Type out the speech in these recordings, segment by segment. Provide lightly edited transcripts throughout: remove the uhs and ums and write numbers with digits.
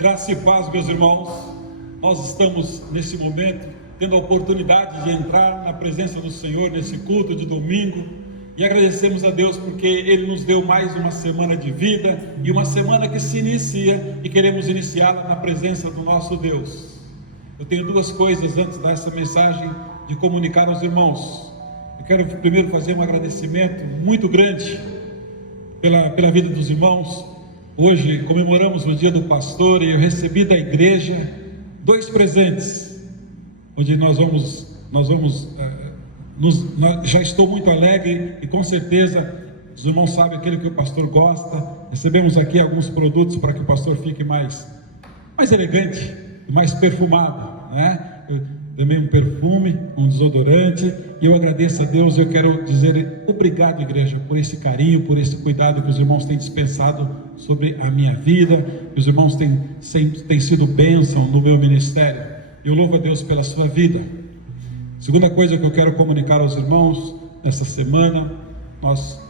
Graça e paz, meus irmãos. Nós estamos nesse momento tendo a oportunidade de entrar na presença do Senhor nesse culto de domingo e agradecemos a Deus porque Ele nos deu mais uma semana de vida e uma semana que se inicia e queremos iniciá-la na presença do nosso Deus. Eu tenho duas coisas antes dessa mensagem de comunicar aos irmãos. Eu quero primeiro fazer um agradecimento muito grande pela vida dos irmãos. Hoje comemoramos o dia do pastor e eu recebi da igreja 2 presentes, onde já estou muito alegre e com certeza os irmãos sabem aquilo que o pastor gosta. Recebemos aqui alguns produtos para que o pastor fique mais elegante e mais perfumado, né? Também um perfume, um desodorante, e eu agradeço a Deus. Eu quero dizer obrigado, igreja, por esse carinho, por esse cuidado que os irmãos têm dispensado sobre a minha vida, que os irmãos têm sido bênção no meu ministério. Eu louvo a Deus pela sua vida. Segunda coisa que eu quero comunicar aos irmãos nessa semana,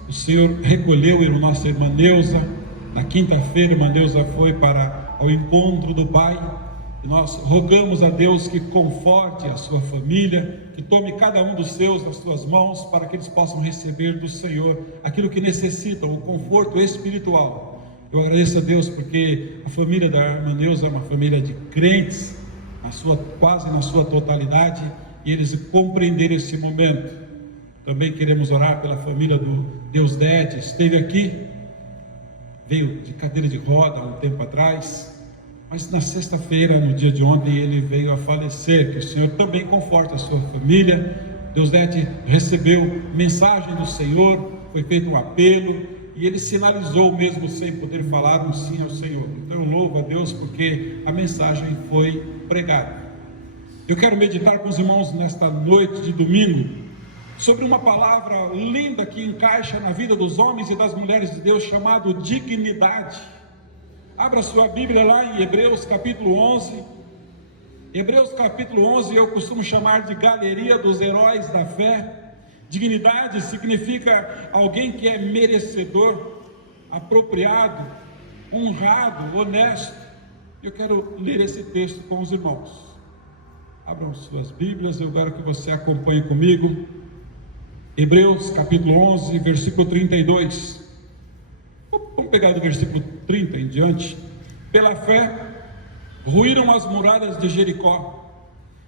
o Senhor recolheu a nossa irmã Neuza. Na quinta-feira, a irmã Neuza foi ao encontro do Pai. E nós rogamos a Deus que conforte a sua família, que tome cada um dos seus nas suas mãos, para que eles possam receber do Senhor aquilo que necessitam, o conforto espiritual. Eu agradeço a Deus porque a família da irmã Neuza é uma família de crentes, quase na sua totalidade, e eles compreenderam esse momento. Também queremos orar pela família do Deusdete. Esteve aqui, veio de cadeira de roda há um tempo atrás, mas na sexta-feira, no dia de ontem, ele veio a falecer. Que o Senhor também conforte a sua família. Deusdete recebeu mensagem do Senhor, foi feito um apelo, e ele sinalizou, mesmo sem poder falar, um sim ao Senhor. Então eu louvo a Deus porque a mensagem foi pregada. Eu quero meditar com os irmãos nesta noite de domingo sobre uma palavra linda que encaixa na vida dos homens e das mulheres de Deus, chamado dignidade. Abra sua Bíblia lá em Hebreus capítulo 11. Hebreus capítulo 11 eu costumo chamar de galeria dos heróis da fé. Dignidade significa alguém que é merecedor, apropriado, honrado, honesto. Eu quero ler esse texto com os irmãos. Abram suas Bíblias, eu quero que você acompanhe comigo. Hebreus capítulo 11, versículo 32. Vamos pegar do versículo 30 em diante. Pela fé, ruíram as muralhas de Jericó,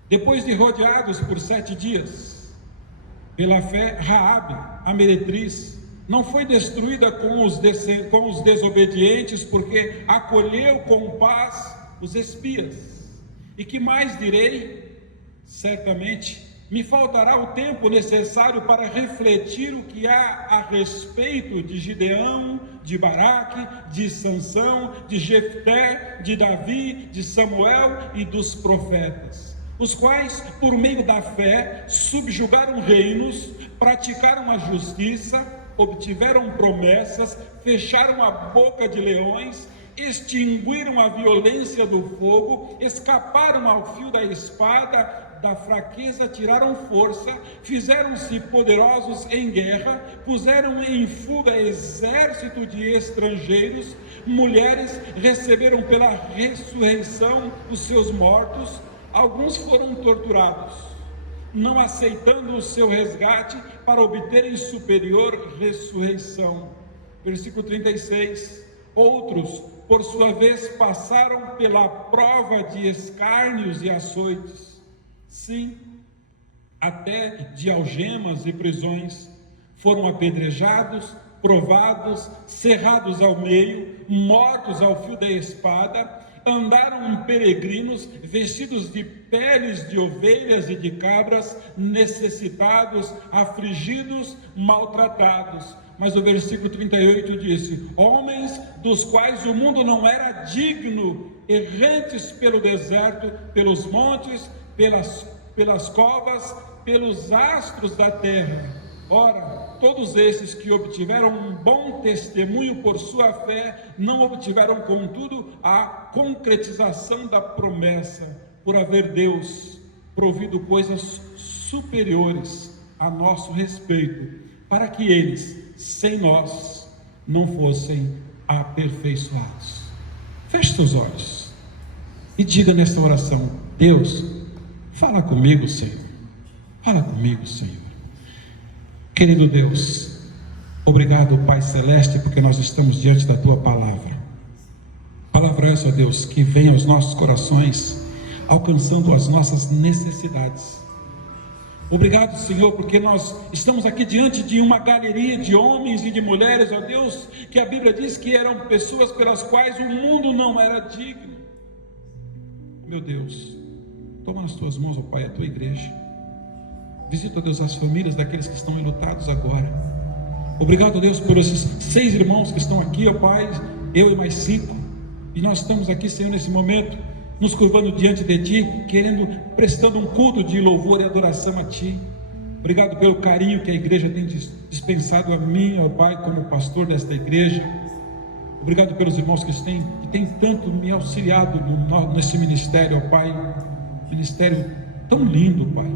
depois de rodeados por 7 dias. Pela fé, Raabe, a meretriz, não foi destruída com os desobedientes, porque acolheu com paz os espias. E que mais direi? Certamente me faltará o tempo necessário para refletir o que há a respeito de Gideão, de Baraque, de Sansão, de Jefté, de Davi, de Samuel e dos profetas, os quais, por meio da fé, subjugaram reinos, praticaram a justiça, obtiveram promessas, fecharam a boca de leões, extinguiram a violência do fogo, escaparam ao fio da espada, da fraqueza tiraram força, fizeram-se poderosos em guerra, puseram em fuga exército de estrangeiros, mulheres receberam pela ressurreição os seus mortos, alguns foram torturados, não aceitando o seu resgate para obterem superior ressurreição. Versículo 36, outros, por sua vez, passaram pela prova de escárnios e açoites, sim, até de algemas e prisões, foram apedrejados, provados, cerrados ao meio, mortos ao fio da espada, andaram peregrinos, vestidos de peles de ovelhas e de cabras, necessitados, afligidos, maltratados. Mas o versículo 38 disse: homens dos quais o mundo não era digno, errantes pelo deserto, pelos montes, pelas covas, pelos astros da terra. Ora, todos esses que obtiveram um bom testemunho por sua fé, não obtiveram, contudo, a concretização da promessa, por haver Deus provido coisas superiores a nosso respeito, para que eles, sem nós, não fossem aperfeiçoados. Feche seus olhos. e diga nessa oração: Deus, fala comigo, Senhor. Fala comigo, Senhor. Querido Deus, obrigado, Pai Celeste, porque nós estamos diante da Tua palavra. Palavra essa, Deus, que vem aos nossos corações, alcançando as nossas necessidades. Obrigado, Senhor, porque nós estamos aqui diante de uma galeria de homens e de mulheres, ó Deus, que a Bíblia diz que eram pessoas pelas quais o mundo não era digno. Meu Deus, toma nas Tuas mãos, ó Pai, a Tua igreja. Visita, ó Deus, as famílias daqueles que estão enlutados agora. Obrigado, Deus, por esses 6 irmãos que estão aqui, ó Pai, eu e mais 5. E nós estamos aqui, Senhor, nesse momento, nos curvando diante de Ti, prestando um culto de louvor e adoração a Ti. Obrigado pelo carinho que a igreja tem dispensado a mim, ó Pai, como pastor desta igreja. Obrigado pelos irmãos que têm tanto me auxiliado nesse ministério, ó Pai. Ministério tão lindo, Pai,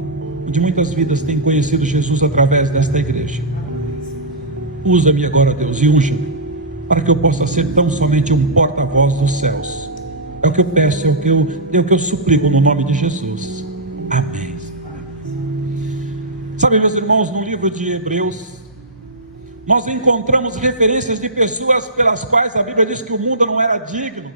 onde muitas vidas têm conhecido Jesus através desta igreja. Usa-me agora, Deus, e unja-me, para que eu possa ser tão somente um porta-voz dos céus. É o que eu peço, é o que eu suplico no nome de Jesus. Amém. Sabe, meus irmãos, no livro de Hebreus, nós encontramos referências de pessoas pelas quais a Bíblia diz que o mundo não era digno.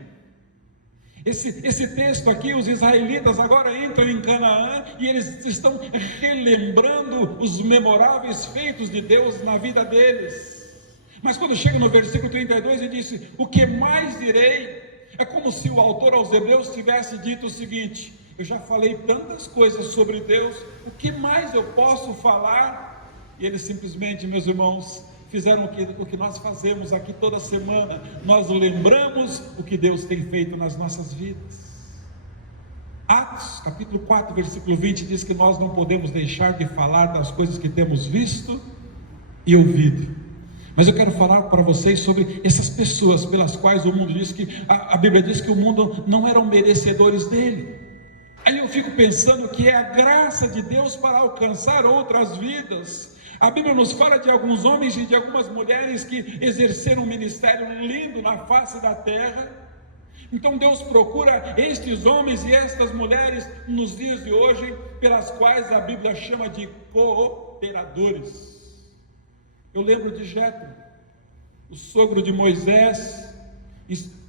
Esse texto aqui, os israelitas agora entram em Canaã e eles estão relembrando os memoráveis feitos de Deus na vida deles. Mas quando chega no versículo 32, ele disse: o que mais direi? É como se o autor aos Hebreus tivesse dito o seguinte: eu já falei tantas coisas sobre Deus, o que mais eu posso falar? E eles simplesmente, meus irmãos, fizeram o que nós fazemos aqui toda semana. Nós lembramos o que Deus tem feito nas nossas vidas. Atos capítulo 4 versículo 20 diz que nós não podemos deixar de falar das coisas que temos visto e ouvido. Mas eu quero falar para vocês sobre essas pessoas pelas quais o mundo diz que a Bíblia diz que o mundo não eram merecedores dele. Aí eu fico pensando que é a graça de Deus para alcançar outras vidas. A Bíblia nos fala de alguns homens e de algumas mulheres que exerceram um ministério lindo na face da terra. Então Deus procura estes homens e estas mulheres nos dias de hoje, pelas quais a Bíblia chama de cooperadores. Eu lembro de Jetro, o sogro de Moisés,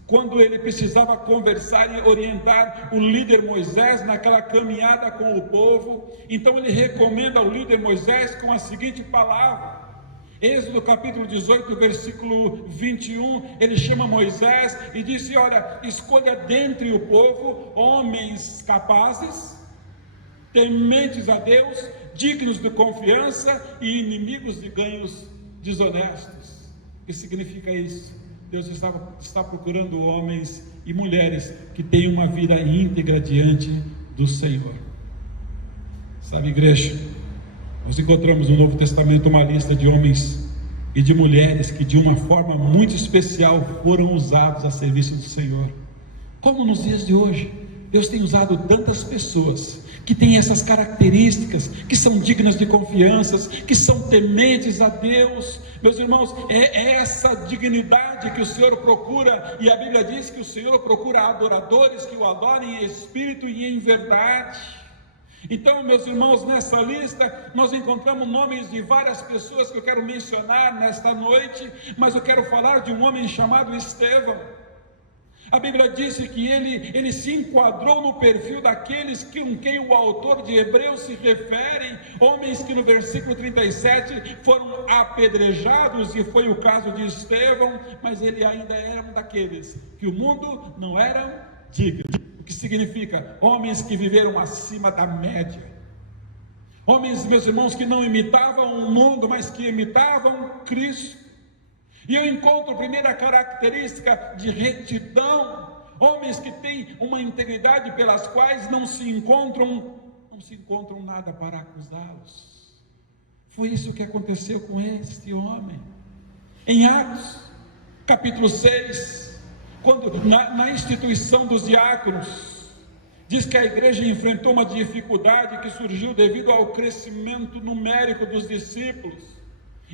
quando ele precisava conversar e orientar o líder Moisés naquela caminhada com o povo. Então ele recomenda ao líder Moisés com a seguinte palavra: Êxodo capítulo 18 versículo 21, ele chama Moisés e disse: olha, escolha dentre o povo homens capazes, tementes a Deus, dignos de confiança e inimigos de ganhos desonestos. O que significa isso? Deus está procurando homens e mulheres que tenham uma vida íntegra diante do Senhor. Sabe, igreja, nós encontramos no Novo Testamento uma lista de homens e de mulheres que de uma forma muito especial foram usados a serviço do Senhor. Como nos dias de hoje, Deus tem usado tantas pessoas que têm essas características, que são dignas de confiança, que são tementes a Deus. Meus irmãos, é essa dignidade que o Senhor procura, e a Bíblia diz que o Senhor procura adoradores que o adorem em espírito e em verdade. Então, meus irmãos, nessa lista nós encontramos nomes de várias pessoas que eu quero mencionar nesta noite, mas eu quero falar de um homem chamado Estevão. A Bíblia disse que ele se enquadrou no perfil daqueles com quem o autor de Hebreus se refere, homens que no versículo 37 foram apedrejados, e foi o caso de Estevão, mas ele ainda era um daqueles que o mundo não era digno. O que significa? Homens que viveram acima da média. Homens, meus irmãos, que não imitavam o mundo, mas que imitavam Cristo. E eu encontro a primeira característica de retidão, homens que têm uma integridade pelas quais não se encontram nada para acusá-los. Foi isso que aconteceu com este homem. Em Atos, capítulo 6, quando na instituição dos diáconos, diz que a igreja enfrentou uma dificuldade que surgiu devido ao crescimento numérico dos discípulos.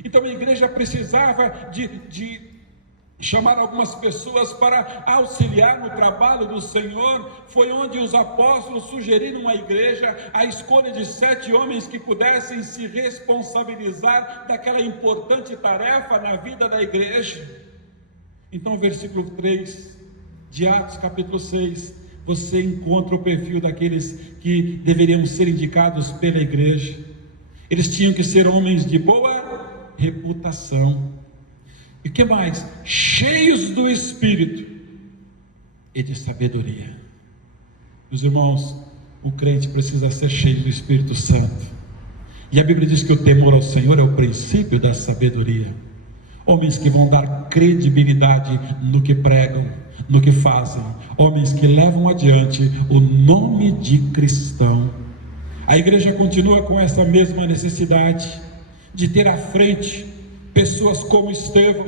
Então a igreja precisava de chamaram algumas pessoas para auxiliar no trabalho do Senhor. Foi onde os apóstolos sugeriram à igreja a escolha de 7 homens que pudessem se responsabilizar daquela importante tarefa na vida da igreja. Então, versículo 3 de Atos capítulo 6, você encontra o perfil daqueles que deveriam ser indicados pela igreja. Eles tinham que ser homens de boa reputação. E o que mais? Cheios do Espírito e de sabedoria. Meus irmãos, o crente precisa ser cheio do Espírito Santo. E a Bíblia diz que o temor ao Senhor é o princípio da sabedoria. Homens que vão dar credibilidade no que pregam, no que fazem. Homens que levam adiante o nome de cristão. A igreja continua com essa mesma necessidade de ter à frente pessoas como Estevão,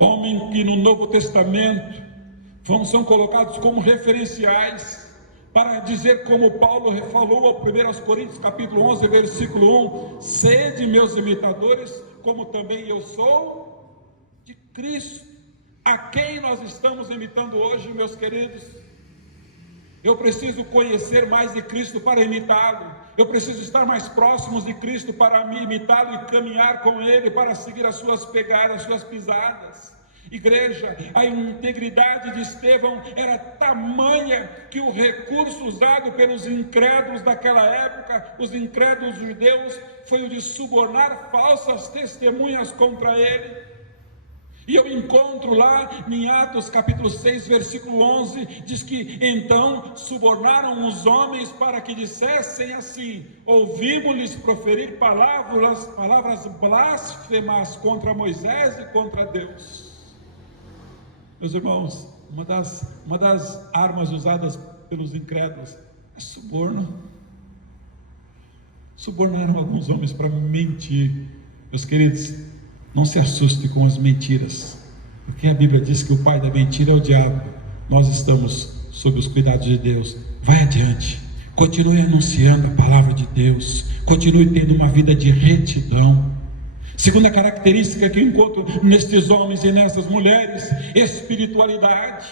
homem que no Novo Testamento são colocados como referenciais, para dizer como Paulo falou ao 1 Coríntios capítulo 11, versículo 1, sede meus imitadores, como também eu sou de Cristo. A quem nós estamos imitando hoje, meus queridos? Eu preciso conhecer mais de Cristo para imitá-lo. Eu preciso estar mais próximos de Cristo para me imitá-lo e caminhar com Ele, para seguir as suas pegadas, as suas pisadas. Igreja, a integridade de Estevão era tamanha que o recurso usado pelos incrédulos daquela época, os incrédulos judeus, foi o de subornar falsas testemunhas contra ele. E eu encontro lá em Atos capítulo 6, versículo 11, diz que então subornaram os homens para que dissessem assim: ouvimos-lhes proferir palavras blasfemas contra Moisés e contra Deus. Meus irmãos, uma das armas usadas pelos incrédulos é suborno. Subornaram alguns homens para mentir. Meus queridos, não se assuste com as mentiras, porque a Bíblia diz que o pai da mentira é o diabo. Nós estamos sob os cuidados de Deus. Vai adiante, continue anunciando a palavra de Deus, continue tendo uma vida de retidão. Segunda característica que eu encontro nestes homens e nessas mulheres: espiritualidade.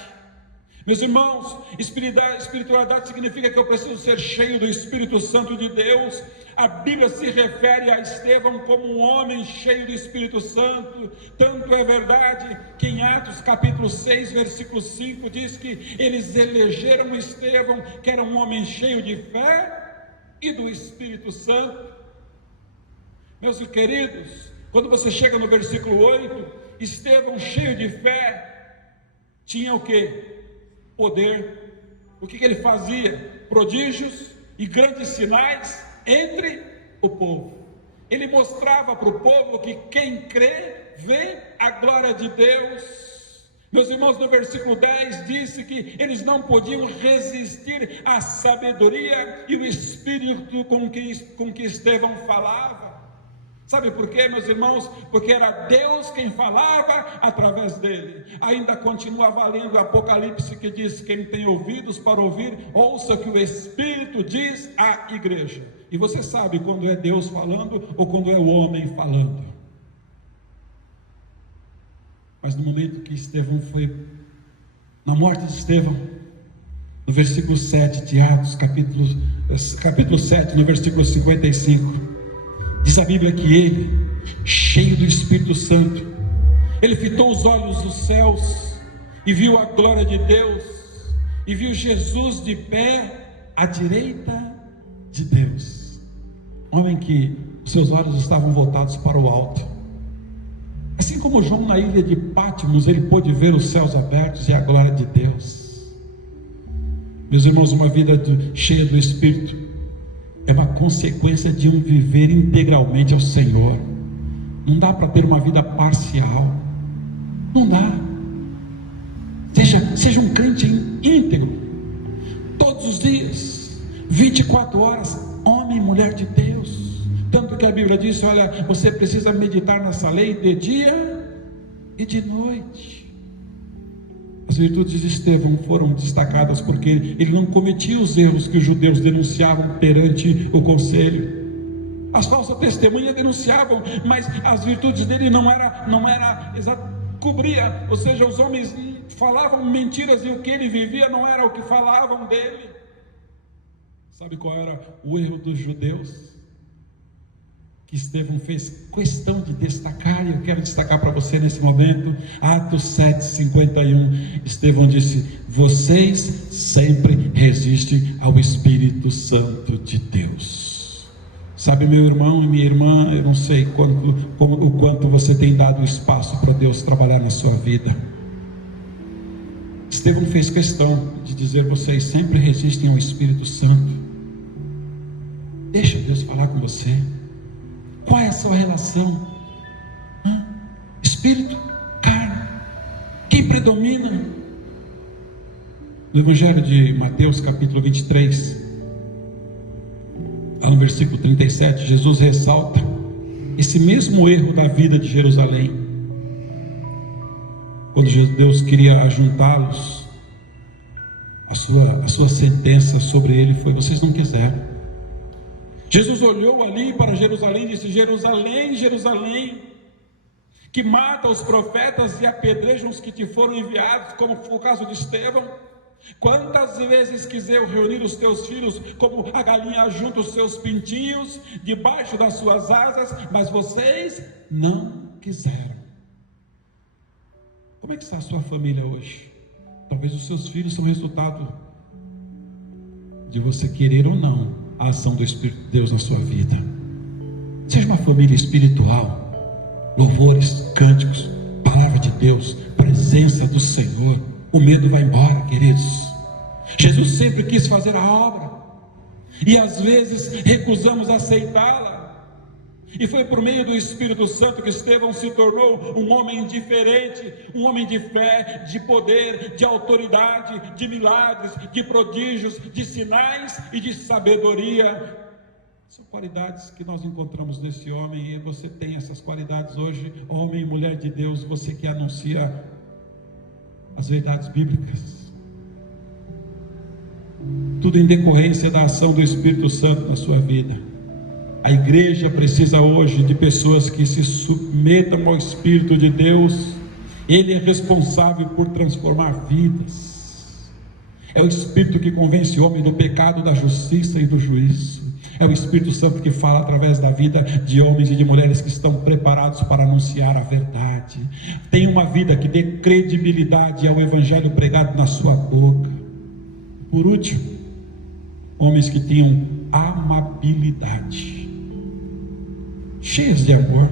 Meus irmãos, espiritualidade significa que eu preciso ser cheio do Espírito Santo de Deus. A Bíblia se refere a Estevão como um homem cheio do Espírito Santo. Tanto é verdade que em Atos capítulo 6, versículo 5, diz que eles elegeram Estevão, que era um homem cheio de fé e do Espírito Santo. Meus queridos, quando você chega no versículo 8, Estevão cheio de fé, tinha o quê? Poder. O que ele fazia? Prodígios e grandes sinais entre o povo. Ele mostrava para o povo que quem crê vê a glória de Deus. Meus irmãos, no versículo 10 disse que eles não podiam resistir à sabedoria e o espírito com que Estevão falava. Sabe por quê, meus irmãos? Porque era Deus quem falava através dele. Ainda continua valendo o Apocalipse, que diz: quem tem ouvidos para ouvir, ouça o que o Espírito diz à igreja. E você sabe quando é Deus falando ou quando é o homem falando. Mas no momento que Estevão foi, na morte de Estevão, no versículo 7 de Atos, capítulo 7, no versículo 55, diz a Bíblia que ele, cheio do Espírito Santo, ele fitou os olhos dos céus e viu a glória de Deus, e viu Jesus de pé à direita de Deus. Homem que os seus olhos estavam voltados para o alto. Assim como João na ilha de Patmos, ele pôde ver os céus abertos e a glória de Deus. Meus irmãos, uma vida cheia do Espírito é uma consequência de um viver integralmente ao Senhor. Não dá para ter uma vida parcial. Não dá. Seja um crente íntegro, todos os dias, 24 horas, homem e mulher de Deus. Tanto que a Bíblia diz: olha, você precisa meditar nessa lei de dia e de noite. As virtudes de Estevão foram destacadas porque ele não cometia os erros que os judeus denunciavam perante o conselho. As falsas testemunhas denunciavam, mas as virtudes dele não era cobria, ou seja, os homens falavam mentiras e o que ele vivia não era o que falavam dele. Sabe qual era o erro dos judeus? Que Estevão fez questão de destacar, e eu quero destacar para você nesse momento, Atos 7:51, Estevão disse: vocês sempre resistem ao Espírito Santo de Deus. Sabe, meu irmão e minha irmã, eu não sei o quanto você tem dado espaço para Deus trabalhar na sua vida. Estevão fez questão de dizer: vocês sempre resistem ao Espírito Santo. Deixa Deus falar com você. Qual é a sua relação? Espírito, carne, quem predomina? No Evangelho de Mateus capítulo 23, lá no versículo 37, Jesus ressalta esse mesmo erro da vida de Jerusalém, quando Deus queria ajuntá-los, a sua sentença sobre ele foi: vocês não quiseram. Jesus olhou ali para Jerusalém e disse: Jerusalém, Jerusalém, que mata os profetas e apedreja os que te foram enviados, como foi o caso de Estevão. Quantas vezes quis eu reunir os teus filhos, como a galinha junta os seus pintinhos debaixo das suas asas, mas vocês não quiseram. Como é que está a sua família hoje? Talvez os seus filhos são resultado de você querer ou não a ação do Espírito de Deus na sua vida. Seja uma família espiritual, louvores, cânticos, palavra de Deus, presença do Senhor. O medo vai embora, queridos. Jesus sempre quis fazer a obra, e às vezes recusamos aceitá-la. E foi por meio do Espírito Santo que Estevão se tornou um homem diferente, um homem de fé, de poder, de autoridade, de milagres, de prodígios, de sinais e de sabedoria. São qualidades que nós encontramos nesse homem, e você tem essas qualidades hoje, homem e mulher de Deus, você que anuncia as verdades bíblicas. Tudo em decorrência da ação do Espírito Santo na sua vida. A igreja precisa hoje de pessoas que se submetam ao Espírito de Deus. Ele é responsável por transformar vidas. É o Espírito que convence o homem do pecado, da justiça e do juízo. É o Espírito Santo que fala através da vida de homens e de mulheres que estão preparados para anunciar a verdade. Tem uma vida que dê credibilidade ao Evangelho pregado na sua boca. Por último, homens que tenham amabilidade, cheios de amor,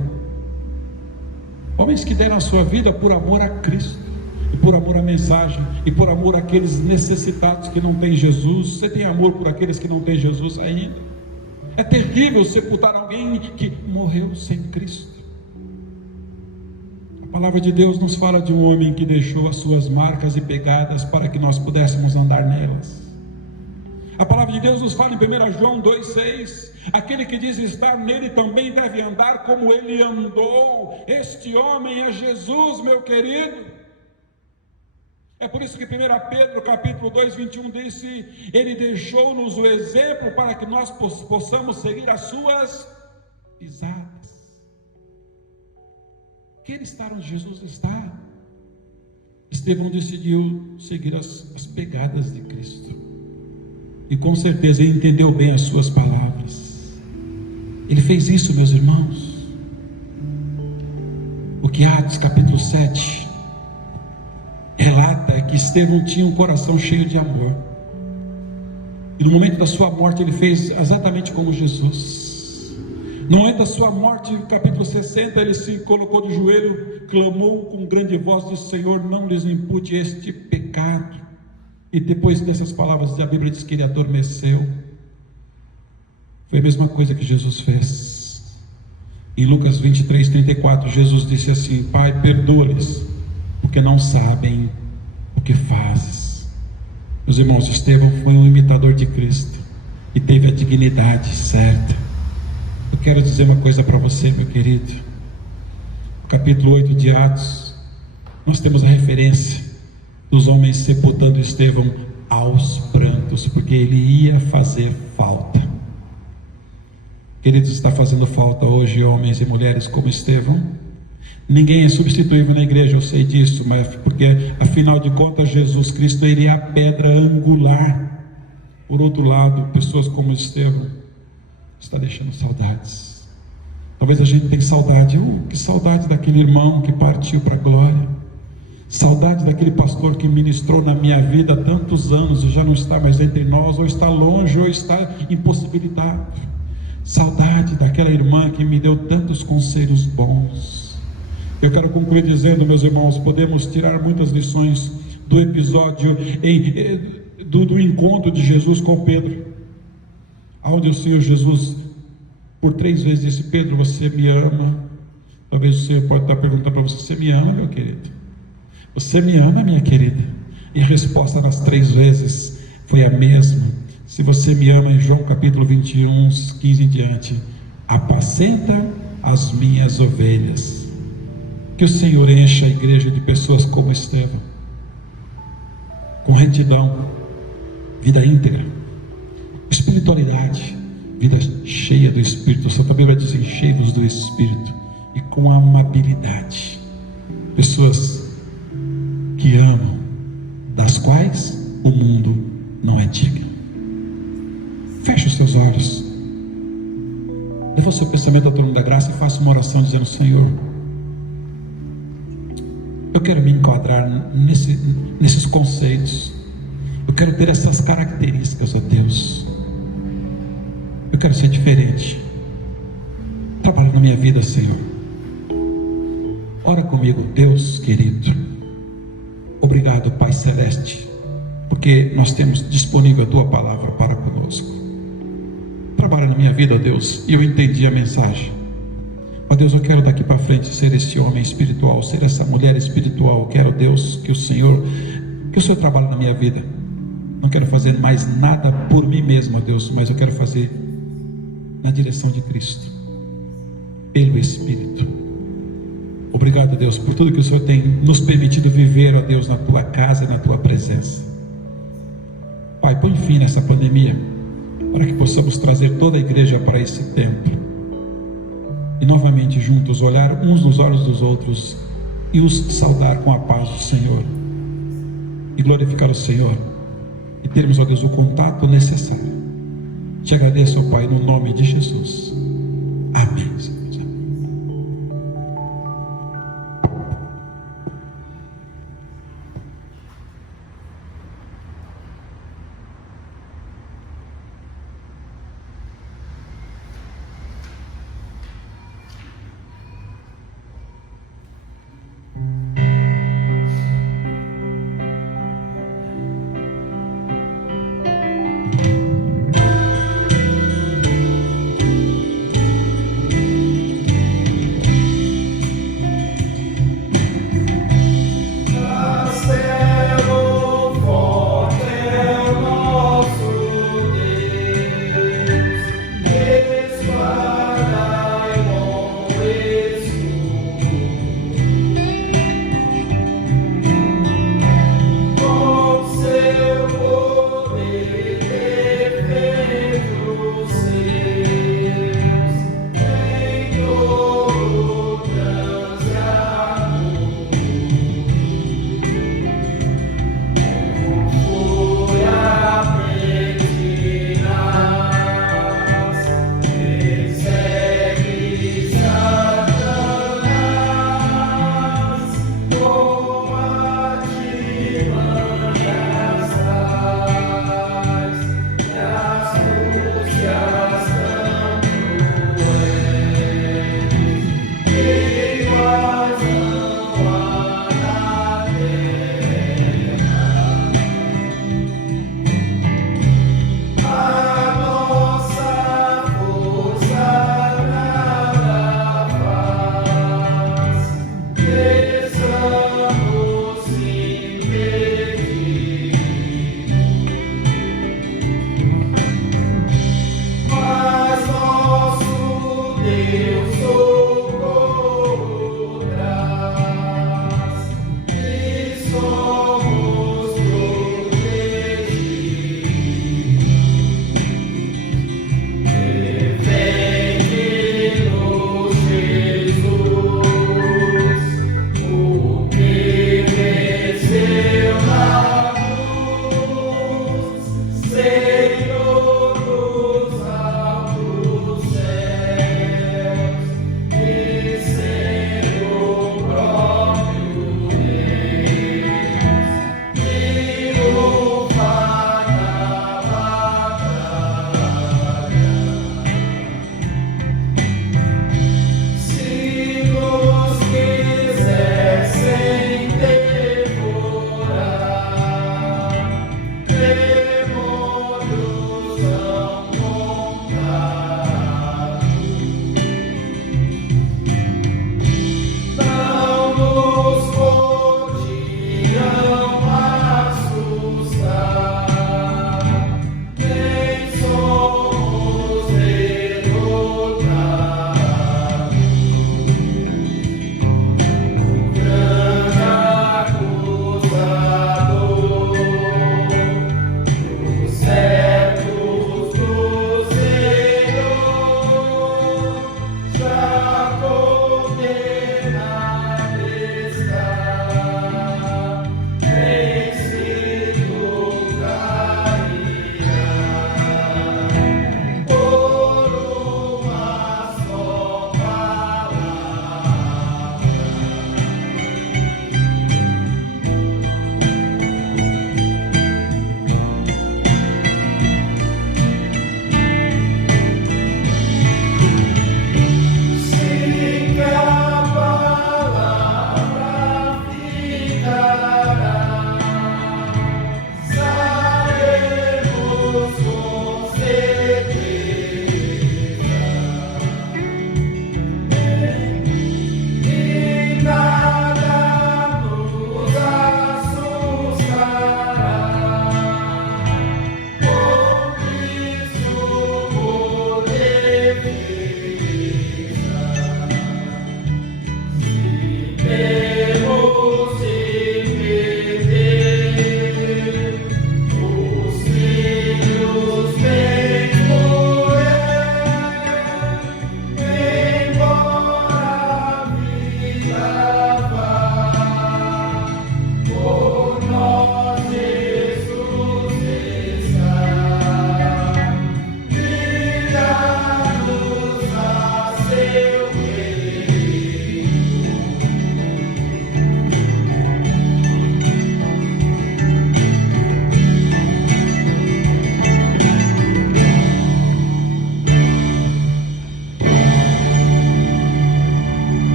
homens que deram a sua vida por amor a Cristo, e por amor à mensagem, e por amor àqueles necessitados que não têm Jesus. Você tem amor por aqueles que não têm Jesus ainda? É terrível sepultar alguém que morreu sem Cristo. A palavra de Deus nos fala de um homem que deixou as suas marcas e pegadas para que nós pudéssemos andar nelas. A palavra de Deus nos fala em 1 João 2,6: aquele que diz estar nele também deve andar como ele andou. Este homem é Jesus, meu querido. É por isso que 1 Pedro capítulo 2:21 disse: ele deixou-nos o exemplo para que nós possamos seguir as suas pisadas. Quer estar onde Jesus está? Estevão decidiu seguir as pegadas de Cristo. E com certeza ele entendeu bem as suas palavras. Ele fez isso, meus irmãos. O que Atos capítulo 7 relata é que Estevão tinha um coração cheio de amor. E no momento da sua morte ele fez exatamente como Jesus. No momento da sua morte, no capítulo 60, ele se colocou de joelho, clamou com grande voz, disse: Senhor, não lhes impute este pecado. E depois dessas palavras, a Bíblia diz que ele adormeceu. Foi a mesma coisa que Jesus fez. Em Lucas 23:34, Jesus disse assim: Pai, perdoa-lhes, porque não sabem o que fazes. Meus irmãos, Estevão foi um imitador de Cristo e teve a dignidade certa. Eu quero dizer uma coisa para você, meu querido. No capítulo 8 de Atos, nós temos a referência dos homens sepultando Estevão aos prantos, porque ele ia fazer falta. Queridos, está fazendo falta hoje homens e mulheres como Estevão, Ninguém é substituível na igreja, eu sei disso, mas porque afinal de contas Jesus Cristo, Ele é a pedra angular. Por outro lado, pessoas como Estevão está deixando saudades. Talvez a gente tenha saudade, que saudade daquele irmão que partiu para a glória, saudade daquele pastor que ministrou na minha vida há tantos anos e já não está mais entre nós, ou está longe, ou está impossibilitado. Saudade daquela irmã que me deu tantos conselhos bons. Eu quero concluir dizendo, meus irmãos, podemos tirar muitas lições do episódio do encontro de Jesus com Pedro, onde o Senhor Jesus por 3 vezes disse: Pedro, você me ama? Talvez o Senhor pode estar perguntando para você: você me ama, meu querido? Você me ama, minha querida? E a resposta nas 3 vezes foi a mesma. Se você me ama, em João capítulo 21, 15 em diante: apacenta as minhas ovelhas. Que o Senhor encha a igreja de pessoas como Estevão, com retidão, vida íntegra, espiritualidade, vida cheia do Espírito Santo. A Bíblia diz: cheios do Espírito, e com amabilidade. Pessoas que amam, das quais o mundo não é digno. Feche os seus olhos, leva o seu pensamento ao trono da graça e faça uma oração dizendo: Senhor, eu quero me enquadrar nesses conceitos, eu quero ter essas características, ó Deus. Eu quero ser diferente. Trabalha na minha vida, Senhor. Ora comigo, Deus querido. Obrigado, Pai Celeste, porque nós temos disponível a Tua palavra para conosco. Trabalha na minha vida, ó Deus, e eu entendi a mensagem. Ó Deus, eu quero daqui para frente ser esse homem espiritual, ser essa mulher espiritual. Quero, Deus, que o Senhor trabalhe na minha vida. Não quero fazer mais nada por mim mesmo, ó Deus, mas eu quero fazer na direção de Cristo, pelo Espírito. Obrigado, Deus, por tudo que o Senhor tem nos permitido viver, ó Deus, na Tua casa e na Tua presença. Pai, põe fim nessa pandemia, para que possamos trazer toda a igreja para esse templo, e novamente juntos olhar uns nos olhos dos outros e os saudar com a paz do Senhor, e glorificar o Senhor, e termos, ó Deus, o contato necessário. Te agradeço, ó Pai, no nome de Jesus. Amém.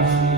Música